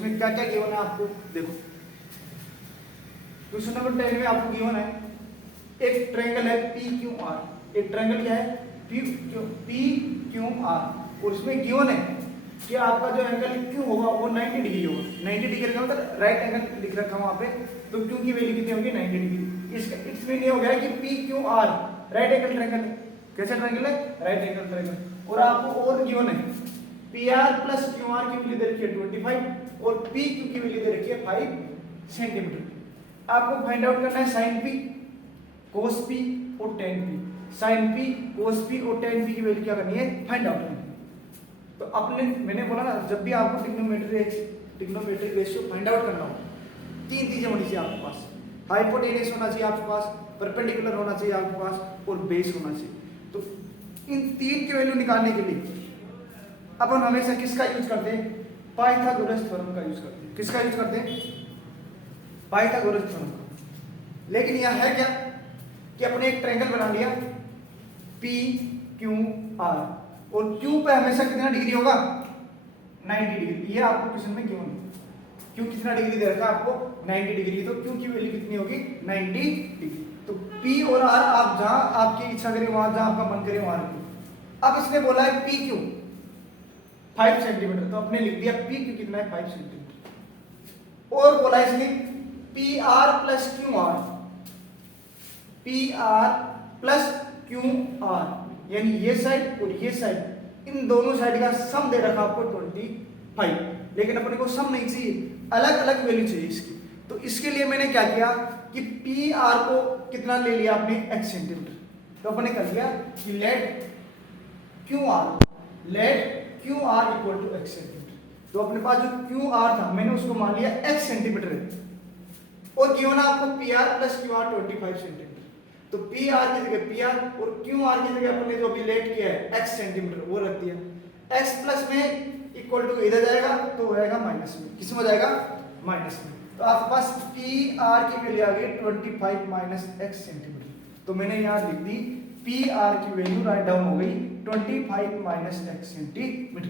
इसमें क्या क्या गिवन है आपको देखो। क्वेश्चन नंबर 10 में आपको गिवन है एक ट्रायंगल है पी क्यू आर। एक ट्रायंगल क्या है पी क्यू आर और इसमें गिवन है कि आपका जो एंगल क्यू होगा वो 90 डिग्री होगा। 90 डिग्री का मतलब राइट एंगल लिख रखा है वहां पे, तो क्यू की वैल्यू कितनी होगी 90 डिग्री। इसमें ये हो गया कि P Q R right angle triangle है। कैसा ट्रायंगल है? Right angle triangle. और आपको और गिवन है P R plus Q R की वैल्यू दे रखी है 25 और पी क्यू की वैल्यू दे रखी है 5 सेंटीमीटर। आपको फाइंड आउट करना है साइन पी कोस पी और ten P. Sign P cos P और टेन पी की वैल्यू क्या करनी है? फाइंड आउट करनी है। तो अपने मैंने बोला ना जब भी आपको ट्रिग्नोमेट्रिक रेशियो फाइंड आउट करना हो तीन चीजें होनी चाहिए आपके पास। हाइपोटेनस होना चाहिए आपके पास, परपेंडिकुलर होना चाहिए आपके पास और बेस होना चाहिए। तो इन तीन की वैल्यू निकालने के लिए अपन हमेशा किसका यूज करते हैं? पाइथागोरस थ्योरम का यूज करते हैं। किसका यूज करते हैं? पाइथागोरस थ्योरम का। लेकिन यह है क्या कि अपने एक ट्रायंगल बना लिया पी क्यू आर और क्यू पे हमेशा कितना डिग्री होगा? 90 डिग्री। ये आपको क्वेश्चन में क्यों नहीं, क्यू कितना डिग्री दे रखा है आपको? 90 डिग्री। तो क्यू की वैल्यू कितनी होगी? 90 डिग्री। तो पी और आर आप जहां आपकी इच्छा करें वहां, जहां आपका मन करे वहां रखो। अब इसने बोला है पी क्यू 5 सेंटीमीटर, तो आपने लिख दिया पी क्यू कितना है 5 सेंटीमीटर। और बोला इसने P R plus Q R, P R plus Q R यानी ये साइड और ये साइड, इन दोनों साइड का सम दे रखा आपको 25। लेकिन अपने को सम नहीं चाहिए, अलग अलग वैल्यू चाहिए इसकी। तो इसके लिए मैंने क्या किया कि पी आर को कितना ले लिया आपने? x centimetre. तो अपने कर लिया कि let Q R equal to x centimetre. तो अपने पास जो क्यू आर था मैंने उसको मान लिया x सेंटीमीटर है और क्यों ना आपको P R plus Q R 25 centimetre. तो पी आर की जगह पी आर और क्यू आर की जगह अपने जो अभी लेट किया है x सेंटीमीटर वो रख दिया। x प्लस में इक्वल टू इधर जाएगा तो हो जाएगा माइनस में। किस में हो जाएगा? माइनस में। तो आपके पास पी आर की वैल्यू आ गई 25 माइनस x सेंटीमीटर। तो मैंने यहां लिख दी पी आर की वैल्यू राइट डाउन हो गई 25 माइनस x सेंटीमीटर।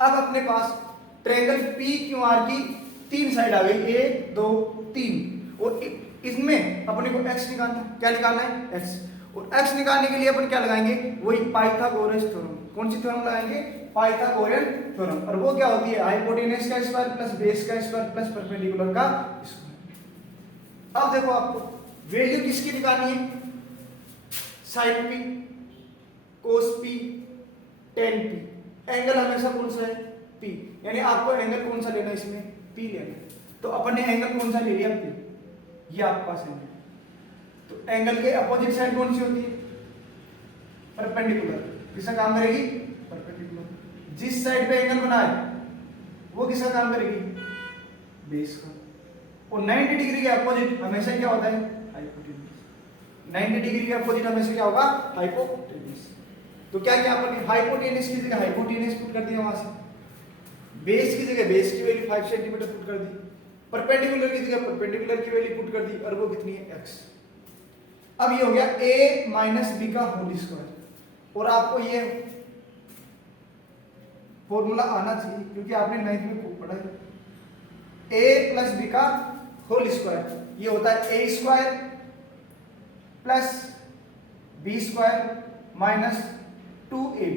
अब अपने पास ट्रायंगल पी क्यू आर की तीन साइड आ गई, 1 2 3 और इसमें अपने को x निकालना। क्या निकालना है? x। और x निकालने के लिए अपन क्या लगाएंगे? वही पाइथागोरस थ्योरम। कौन सी थ्योरम लगाएंगे? Pythagoras theorem. और वो क्या होती है? हाइपोटेनस का स्क्वायर प्लस बेस का स्क्वायर प्लस परपेंडिकुलर का स्क्वायर। अब देखो आपको वैल्यू किसकी निकालनी है? Sign P cos P ten P. Angle हमेशा कौन सा है? P। यानी आपको एंगल कौन सा लेना है? इसमें P लेना। तो अपन ने एंगल कौन सा ले लिया? P। ये आपके पास एंगल। तो एंगल के अपोजिट साइड कौन सी होती है? परपेंडिकुलर। किसका काम करेगी? परपेंडिकुलर। जिस साइड पे एंगल बना है वो किसका काम करेगी? बेस का। और 90 डिग्री के अपोजिट हमेशा क्या होता है? हाइपोटेनस। 90 डिग्री के अपोजिट हमेशा क्या होगा? हाइपोटेनस। तो क्या किया अपन? हाइपोटेनस की जगह हाइपोटेनस पुट कर दिया वहां से, बेस की जगह बेस की वैल्यू 5 सेंटीमीटर पुट कर दी, परपेंडिकुलर की जगह परपेंडिकुलर की वैल्यू पुट कर दी और वो कितनी है? x। अब ये हो गया a माइनस बी का होल स्क्वायर। और आपको ये फॉर्मूला आना चाहिए क्योंकि आपने 9th में खूब पढ़ा है। a प्लस बी का होल स्क्वायर ये होता है a square plus b square minus 2ab।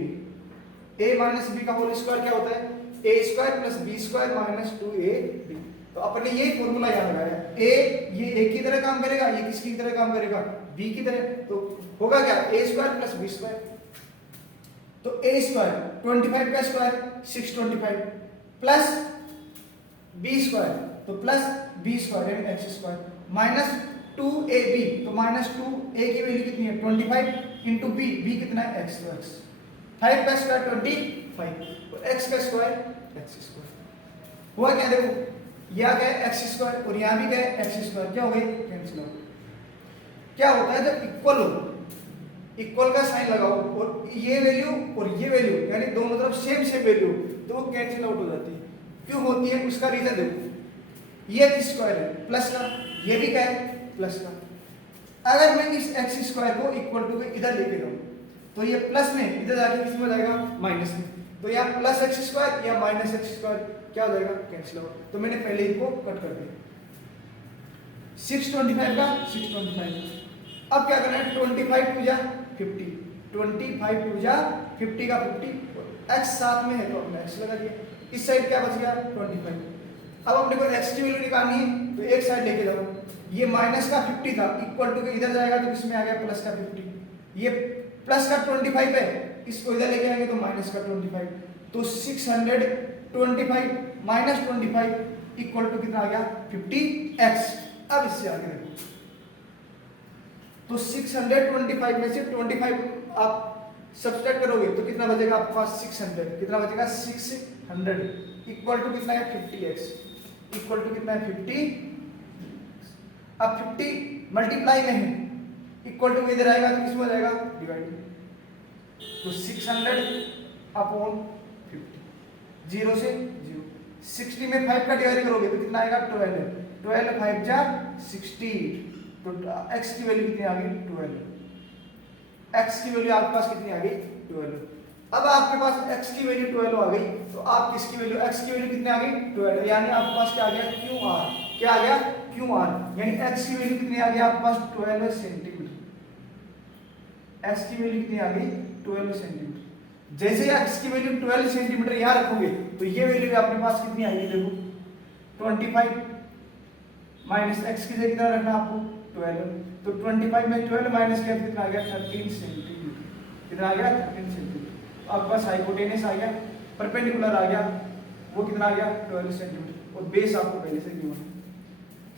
a minus b का होल स्क्वायर क्या होता है? a square plus b square minus 2ab। तो अपने ये फॉर्मूला याद लगाया। a ये a की तरह काम करेगा, ये किसकी तरह काम करेगा? b की तरह। तो होगा क्या? a square plus b square. तो a स्क्वायर 25 का स्क्वायर 625 प्लस b स्क्वायर तो प्लस b स्क्वायर यानी x स्क्वायर माइनस 2ab। तो माइनस 2a की वैल्यू कितनी है? 25 इंटू b। b कितना है? x। तो x 5 का स्क्वायर 25 तो x का स्क्वायर x स्क्वायर हुआ क्या? देखो यह क्या है? x स्क्वायर और यहां भी क्या है? x square. क्या हो गए? कैंसिल हो। क्या होता है जब इक्वल हो, इक्वल का साइन लगाओ और ये वैल्यू और ये वैल्यू यानी दोनों तरफ सेम सेम वैल्यू तो वो कैंसिल आउट हो जाती है। क्यों होती है? उसका रीजन देखो। ये स्क्वायर है प्लस का, ये भी क्या है? प्लस का। अगर मैं इस x स्क्वायर को इक्वल टू के इधर लेके जाऊं तो ये प्लस में इधर जाके किस में जाएगा? माइनस में। तो यहाँ प्लस एक्स स्क्वायर या माइनस एक्स स्क्वायर क्या हो जाएगा, कैंसिल होगा। तो मैंने पहले ही को कट कर दिया। 625 का 625। अब क्या करना है, 25 टू जा 50, 25 टू जा 50 का 50, x साथ में है तो हमने x लगा दिया। इस साइड क्या बच गया 25। अब अपने को x की वैल्यू निकालनी है तो एक साइड लेके जाओ, ये माइनस का 50 था इक्वल टू के इधर जाएगा तो किसमें आ गया प्लस का 50, ये प्लस का 25 है, इसको इधर लेके आएंगे तो माइनस का 25, तो 625 माइनस 25 इक्वल टू कितना आ गया 50x। अब इससे आगे देखो, तो 625 में से 25 आप सब्सट्रैक्ट करोगे तो कितना बचेगा आपके पास 600, कितना बचेगा 600 इक्वल टू कितना है 50x, इक्वल टू कितना है 50। अब 50 मल्टीप्लाई में है, इक्वल टू इधर आएगा तो किसमें हो जाएगा डिवाइड, तो 600 अपॉन 50, 0 से 0, 60 में 5 का डिवाइड करोगे तो कितना आएगा 12, 12 5 जा 60, तो x की वैल्यू कितनी आ गई 12, x की वैल्यू आपके पास कितनी आ गई 12। अब आपके पास x की वैल्यू 12 आ गई तो आप किसकी वैल्यू, x की वैल्यू कितनी आ गई 12, यानी आपके पास क्या आ गया QR, क्या आ गया QR, यानी x की वैल्यू कितनी आ गई आपके पास 12 सेंटीमीटर, x की वैल्यू कितनी आ गई 12 सेंटीमीटर। जैसे x की वैल्यू 12 सेंटीमीटर यहाँ रखोगे तो ये वैल्यू आपके पास कितनी आएगी देखो 25 माइनस x की जगह कितना रखना आपको 12, तो 25 में 12 माइनस किया कितना आ गया 13 सेंटीमीटर, कितना आ गया 13 सेंटीमीटर। तो आपके पास हाइपोटेनस आ गया, परपेंडिकुलर आ गया, वो कितना आ गया 12 सेंटीमीटर, और बेस आपको पहले से गिवन है,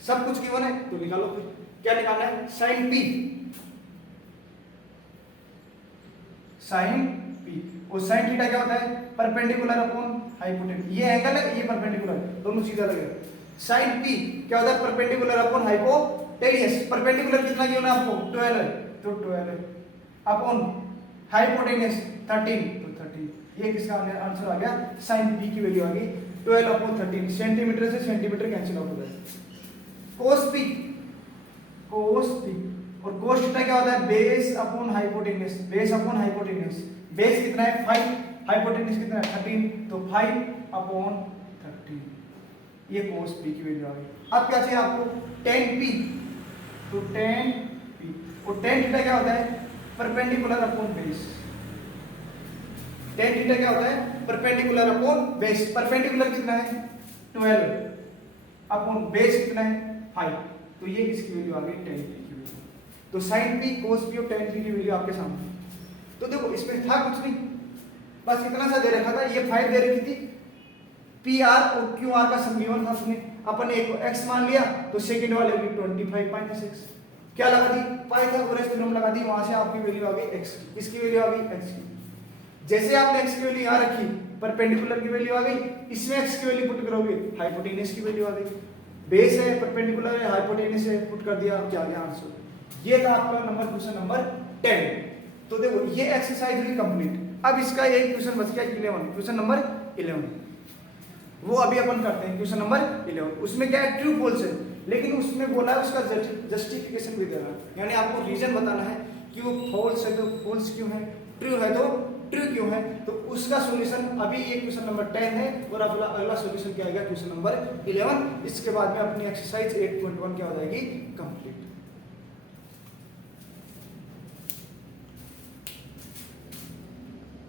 सब कुछ गिवन है तो निकालो फिर क्या निकालना है साइन p, साइन p, और साइन थीटा क्या होता है परपेंडिकुलर अपॉन हाइपोटेनस, ये एंगल है ये परपेंडिकुलर, दोनों सीधा लगेगा। साइन p क्या होता है परपेंडिकुलर अपॉन हाइपोटेनस, परपेंडिकुलर कितना गिवन है आपको 12 है तो 12 अपॉन हाइपोटेनस 13 तो 13, ये किसका आंसर आ गया साइन p की वैल्यू आ गई 12 अपॉन 13, सेंटीमीटर से सेंटीमीटर कैंसिल आउट हो जाएगा। cos p, cos p और cos थीटा क्या होता है base upon hypotenuse, base upon hypotenuse, base कितना है 5, हाइपोटेनस कितना है 13, तो 5 अपॉन 13, ये cos p की वैल्यू आ गई। अब क्या चाहिए आपको tan p, तो tan p और tan थीटा क्या होता है perpendicular upon base, tan theta क्या होता है परपेंडिकुलर अपॉन बेस, परपेंडिकुलर कितना है 12 अपॉन बेस कितना है 5, तो ये किसकी वैल्यू आ गई tan p की वैल्यू, तो sin p cos p और tan p की वैल्यू आपके सामने। तो देखो इसमें था कुछ नहीं, बस इतना सा दे रखा था, ये 5 दे रखी थी, PR और QR का समीकरण था, उसने अपन एक को x मान लिया तो सेकंड वाले की 25 माइनस x क्या लगा दी पाइथागोरस थ्योरम लगा दी, वहां से आपकी वैल्यू आ गई x की, इसकी वैल्यू आ गई x की। जैसे आपने x की वैल्यू यहां रखी परपेंडिकुलर की वैल्यू आ गई, इसमें x की वैल्यू पुट करोगे हाइपोटेनस की वैल्यू आ गई, बेस है परपेंडिकुलर है हाइपोटेनस है पुट कर दिया, क्या गया आंसर। ये था आपका नंबर क्वेश्चन नंबर 10। तो देखो ये एक्सरसाइज हुई कंप्लीट। अब इसका एक क्वेश्चन बच गया 11, क्वेश्चन नंबर 11, वो अभी अपन करते हैं क्वेश्चन नंबर 11। उसमें क्या है ट्रू फॉल्स है, लेकिन उसमें बोला है उसका जस्टिफिकेशन भी देना, यानी आपको रीजन बताना है कि वो फॉल्स है तो फॉल्स क्यों है, ट्रू है तो ट्रू क्यों है। तो उसका सॉल्यूशन अभी ये क्वेश्चन नंबर 10 है और अगला सॉल्यूशन क्या आएगा क्वेश्चन नंबर 11। इसके बाद में अपनी एक्सरसाइज 8.1 क्या हो जाएगी कंप्लीट।